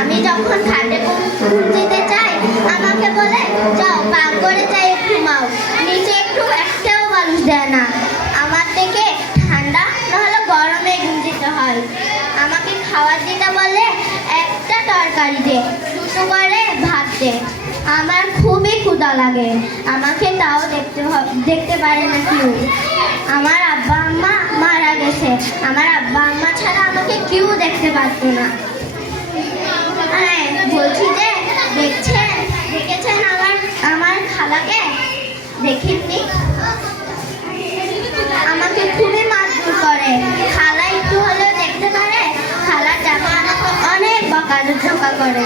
আমি যখন খাটে যেতে চাই আমাকে বলে যাও পাক করে যাই ঘুমাও, নিচে একটাও মানুষ দেয় না। আমার থেকে ঠান্ডা নাহলে গরমে গুঞ্জিতে হয়। আমাকে খাবার দিতে বলে একটা তরকারি দে, দুটো করে ভাত দে। আমার খুবই ক্ষুধা লাগে, আমাকে তাও দেখতে পারে না কেউ। আমার আব্বা আম্মা মারা গেছে, আমার আব্বা আম্মা ছাড়া আমাকে কেউ দেখতে পারতো না। হ্যাঁ বলছি যে দেখেছেন আমার খালাকে? দেখিনি, আমাকে খুবই মারধর করে। খালা একটু হলেও দেখতে পারে, খালার জামা আমাকে অনেক বকাঝকা করে।